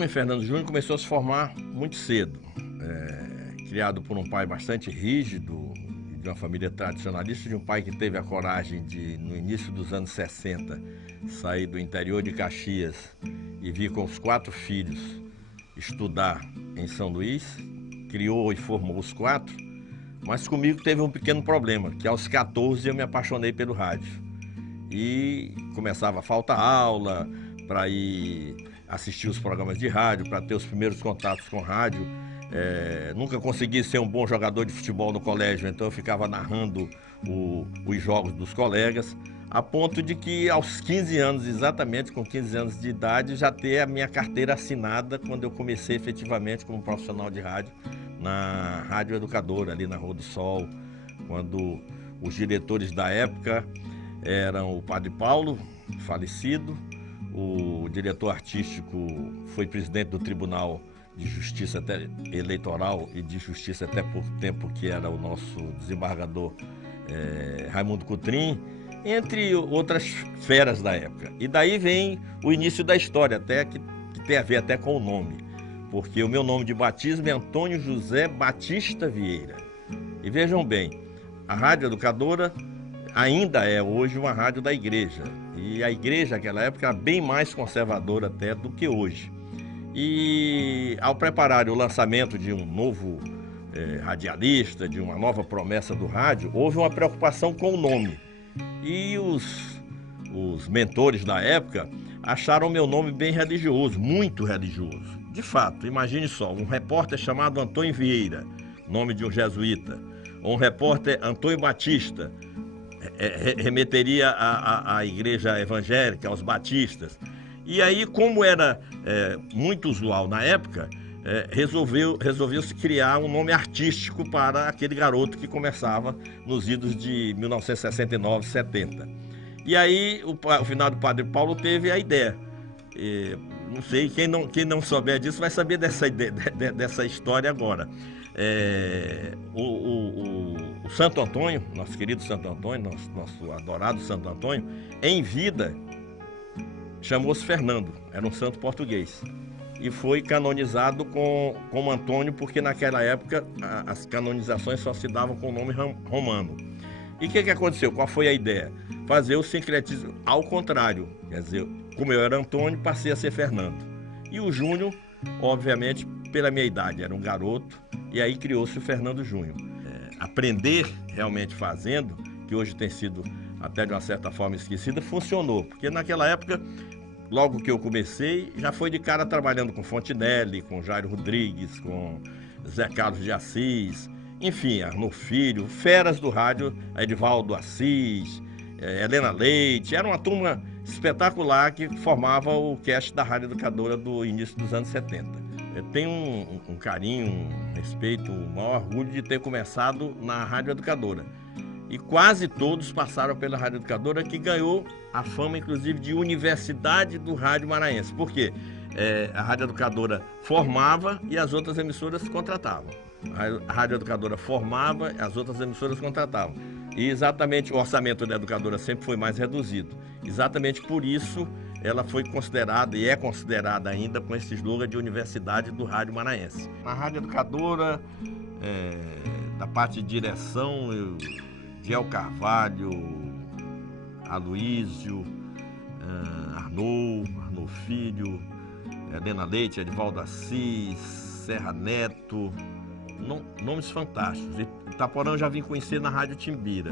nome Fernando Júnior começou a se formar muito cedo. Criado por um pai bastante rígido, de uma família tradicionalista, de um pai que teve a coragem de, no início dos anos 60, sair do interior de Caxias e vir com os 4 filhos estudar em São Luís, criou e formou os 4, mas comigo teve um pequeno problema, que aos 14 eu me apaixonei pelo rádio. E começava a faltar aula para ir assistir os programas de rádio, para ter os primeiros contatos com rádio. Nunca consegui ser um bom jogador de futebol no colégio, então eu ficava narrando os jogos dos colegas, a ponto de que aos 15 anos, exatamente com 15 anos de idade, já ter a minha carteira assinada quando eu comecei efetivamente como profissional de rádio na Rádio Educadora, ali na Rua do Sol, quando os diretores da época eram o Padre Paulo, falecido, o diretor artístico foi presidente do Tribunal de Justiça até Eleitoral e de Justiça até pouco tempo, que era o nosso desembargador Raimundo Cotrim, entre outras feras da época. E daí vem o início da história, até que tem a ver até com o nome, porque o meu nome de batismo é Antônio José Batista Vieira. E vejam bem, a Rádio Educadora ainda é hoje uma rádio da igreja, e a igreja naquela época era bem mais conservadora até do que hoje. E ao preparar o lançamento de um novo radialista, de uma nova promessa do rádio, houve uma preocupação com o nome. E os mentores da época acharam meu nome bem religioso, muito religioso. De fato, imagine só, um repórter chamado Antônio Vieira, nome de um jesuíta, ou um repórter Antônio Batista, remeteria à igreja evangélica, aos batistas. E aí, como era muito usual na época, resolveu-se criar um nome artístico para aquele garoto que começava nos idos de 1969, 70. E aí, o finado Padre Paulo teve a ideia. Não sei, quem não souber disso vai saber dessa história agora. O Santo Antônio, nosso querido Santo Antônio, nosso adorado Santo Antônio, em vida, chamou-se Fernando, era um santo português. E foi canonizado como Antônio, porque naquela época as canonizações só se davam com o nome romano. E o que aconteceu? Qual foi a ideia? Fazer o sincretismo ao contrário. Quer dizer, como eu era Antônio, passei a ser Fernando. E o Júnior, obviamente, pela minha idade, era um garoto, e aí criou-se o Fernando Júnior. Aprender realmente fazendo, que hoje tem sido até de uma certa forma esquecida, funcionou. Porque naquela época, logo que eu comecei, já foi de cara trabalhando com Fontinelli, com Jairo Rodrigues, com Zé Carlos de Assis, enfim, Arnulfo Filho, feras do rádio, Edivaldo Assis, Helena Leite. Era uma turma espetacular que formava o cast da Rádio Educadora do início dos anos 70. Eu tenho um carinho, um respeito, um maior orgulho de ter começado na Rádio Educadora. E quase todos passaram pela Rádio Educadora, que ganhou a fama, inclusive, de Universidade do Rádio Maranhense. Por quê? A Rádio Educadora formava e as outras emissoras contratavam. A Rádio Educadora formava e as outras emissoras contratavam. E exatamente o orçamento da Educadora sempre foi mais reduzido. Exatamente por isso ela foi considerada e é considerada ainda com esse slogan de Universidade do Rádio Maranhense. Na Rádio Educadora, da parte de direção, Giel Carvalho, Aloísio, Arnulfo Filho, Helena Leite, Edivaldo Assis, Serra Neto, nomes fantásticos. Itaporã eu já vim conhecer na Rádio Timbira,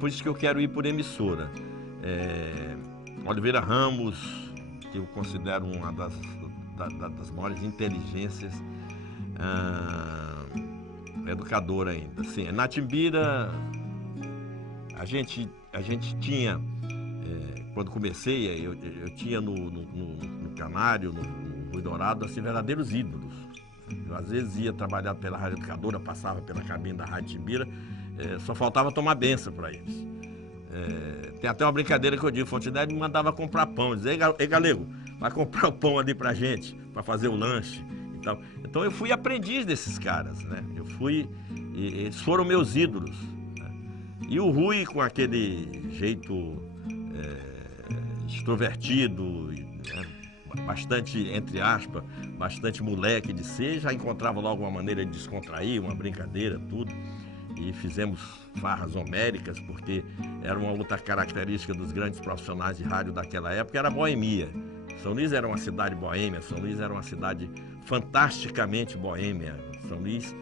por isso que eu quero ir por emissora. Oliveira Ramos, que eu considero uma das maiores inteligências, educadora ainda. Sim, na Timbira, a gente tinha, quando comecei, eu tinha no Canário, no Rui Dourado, assim, verdadeiros ídolos. Eu às vezes ia trabalhar pela Rádio Educadora, passava pela cabine da Rádio Timbira, só faltava tomar benção para eles. Tem até uma brincadeira que eu digo, Fontinelli me mandava comprar pão, dizer, ei galego, vai comprar o pão ali pra gente, para fazer o lanche e tal. Então eu fui aprendiz desses caras, né? Eles foram meus ídolos, né? E o Rui, com aquele jeito extrovertido, né? bastante, entre aspas, bastante moleque de ser, já encontrava logo uma maneira de descontrair, uma brincadeira, tudo. E fizemos farras homéricas, porque era uma outra característica dos grandes profissionais de rádio daquela época, era a boemia. São Luís era uma cidade boêmia, São Luís era uma cidade fantasticamente boêmia. São Luís,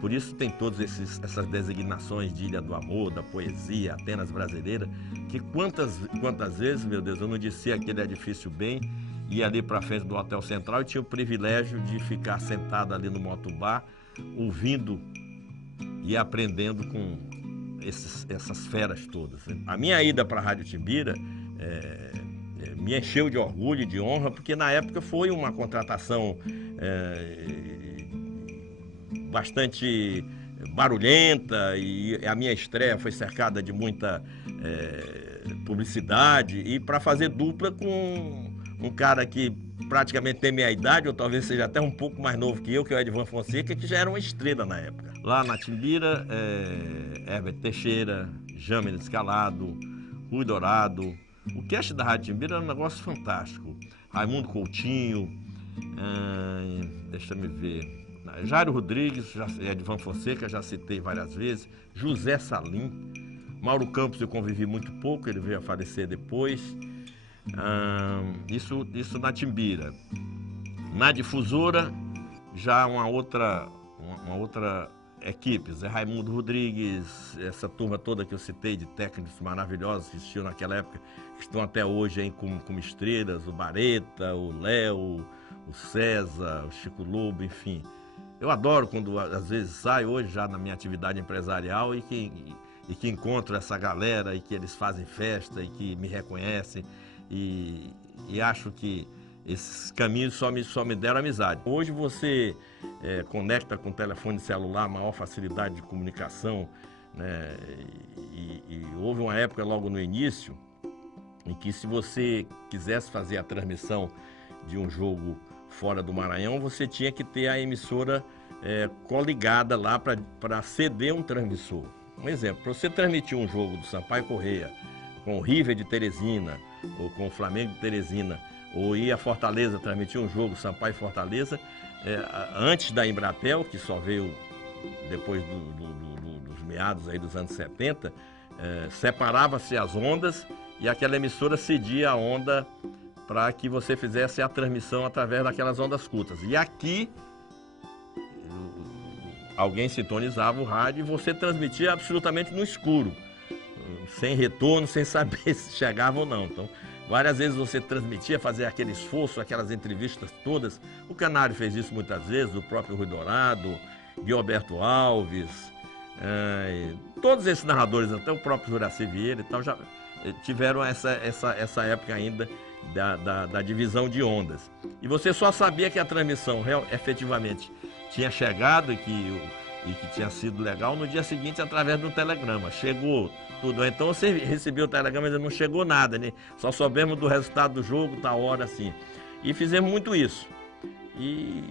por isso tem todas essas designações de Ilha do Amor, da poesia, Atenas brasileira, que quantas vezes, meu Deus, eu não descia aquele edifício bem, ia ali para frente do Hotel Central e tinha o privilégio de ficar sentado ali no motobar, ouvindo e aprendendo com essas feras todas. A minha ida para a Rádio Timbira me encheu de orgulho e de honra, porque na época foi uma contratação bastante barulhenta e a minha estreia foi cercada de muita publicidade, e para fazer dupla com um cara que praticamente tem minha idade, ou talvez seja até um pouco mais novo que eu, que é o Edvan Fonseca, que já era uma estrela na época. Lá na Timbira, Herbert Teixeira, Jâmines Calado, Rui Dourado. O cast da Rádio Timbira era um negócio fantástico. Raimundo Coutinho, deixa eu ver, Jairo Rodrigues, Edvan Fonseca, já citei várias vezes, José Salim, Mauro Campos eu convivi muito pouco, ele veio a falecer depois. Isso na Timbira. Na Difusora, já uma outra equipe, Zé Raimundo Rodrigues, essa turma toda que eu citei de técnicos maravilhosos que existiam naquela época, que estão até hoje aí como estrelas, o Bareta, o Léo, o César, o Chico Lobo, enfim. Eu adoro quando às vezes saio hoje já na minha atividade empresarial e que encontro essa galera e que eles fazem festa e que me reconhecem, e acho que esses caminhos só me deram amizade. Hoje você conecta com o telefone celular, maior facilidade de comunicação, né? E houve uma época logo no início em que, se você quisesse fazer a transmissão de um jogo fora do Maranhão, você tinha que ter a emissora coligada lá para ceder um transmissor. Um exemplo, para você transmitir um jogo do Sampaio Corrêa com o River de Teresina, ou com o Flamengo de Teresina, ou ir a Fortaleza transmitir um jogo Sampaio e Fortaleza, antes da Embratel, que só veio depois dos meados aí dos anos 70, separava-se as ondas e aquela emissora cedia a onda para que você fizesse a transmissão através daquelas ondas curtas. E aqui alguém sintonizava o rádio e você transmitia absolutamente no escuro, sem retorno, sem saber se chegava ou não. Então, várias vezes você transmitia, fazia aquele esforço, aquelas entrevistas todas. O Canário fez isso muitas vezes, o próprio Rui Dourado, Gilberto Alves, todos esses narradores, até o próprio Juraci Vieira e tal, já tiveram essa época ainda da divisão de ondas. E você só sabia que a transmissão efetivamente tinha chegado e que tinha sido legal no dia seguinte através do telegrama. Chegou tudo. Então você recebeu o telegrama, mas não chegou nada, né? Só soubemos do resultado do jogo, da hora, assim. E fizemos muito isso. E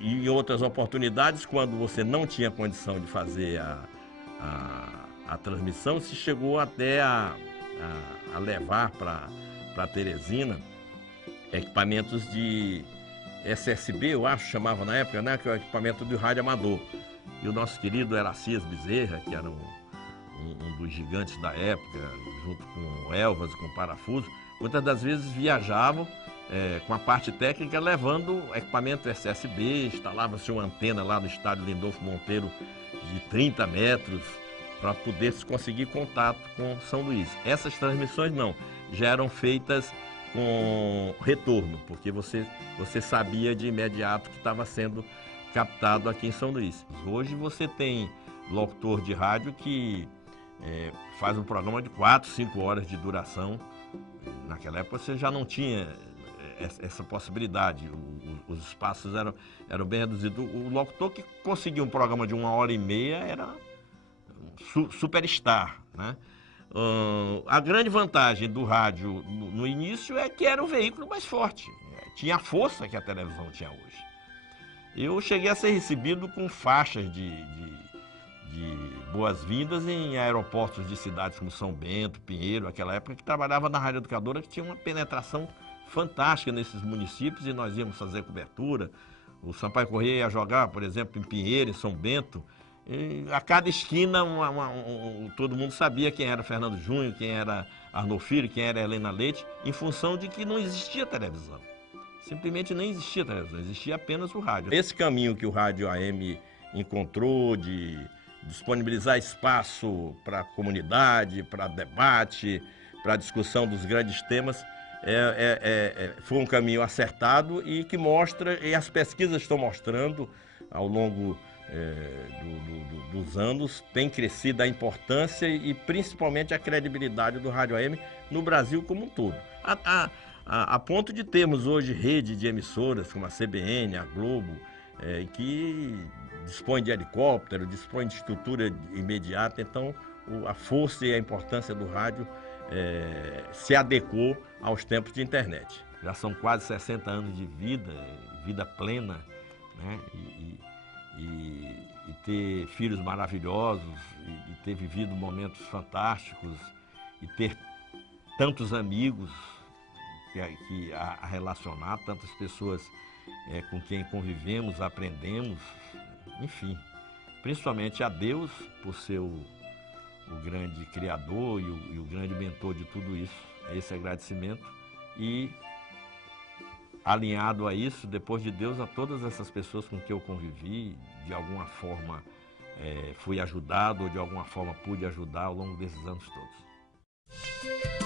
em outras oportunidades, quando você não tinha condição de fazer a transmissão, se chegou até a levar para Teresina equipamentos de SSB, eu acho, chamava na época, né? Que é o equipamento do rádio amador. E o nosso querido Eracias Bezerra, que era um dos gigantes da época, junto com o Elvas, com o Parafuso, muitas das vezes viajavam com a parte técnica, levando equipamento SSB, instalava-se uma antena lá no estádio Lindolfo Monteiro de 30 metros, para poder se conseguir contato com São Luís. Essas transmissões não, já eram feitas com retorno, porque você sabia de imediato que estava sendo captado aqui em São Luís. Hoje você tem locutor de rádio que faz um programa de 4, 5 horas de duração. Naquela época você já não tinha essa possibilidade, os espaços eram bem reduzidos. O locutor que conseguia um programa de 1h30 era superstar, né? A grande vantagem do rádio no início é que era o veículo mais forte, tinha a força que a televisão tinha hoje. Eu cheguei a ser recebido com faixas de boas-vindas em aeroportos de cidades como São Bento, Pinheiro, aquela época, que trabalhava na Rádio Educadora, que tinha uma penetração fantástica nesses municípios e nós íamos fazer cobertura. O Sampaio Corrêa ia jogar, por exemplo, em Pinheiro, em São Bento. E a cada esquina, todo mundo sabia quem era Fernando Júnior, quem era Arnolfo Filho, quem era Helena Leite, em função de que não existia televisão. Simplesmente nem existia televisão, existia apenas o rádio. Esse caminho que o rádio AM encontrou de disponibilizar espaço para a comunidade, para debate, para a discussão dos grandes temas, foi um caminho acertado e que mostra, e as pesquisas estão mostrando ao longo dos anos, tem crescido a importância e principalmente a credibilidade do rádio AM no Brasil como um todo. A ponto de termos hoje rede de emissoras como a CBN, a Globo, que dispõe de helicóptero, dispõe de estrutura imediata. Então a força e a importância do rádio se adequou aos tempos de internet. Já são quase 60 anos de vida plena, né? E ter filhos maravilhosos, e ter vivido momentos fantásticos, e ter tantos amigos a relacionar, tantas pessoas com quem convivemos, aprendemos, enfim. Principalmente a Deus, por ser o grande criador e o grande mentor de tudo isso, esse agradecimento. E alinhado a isso, depois de Deus, a todas essas pessoas com quem eu convivi, de alguma forma fui ajudado ou de alguma forma pude ajudar ao longo desses anos todos.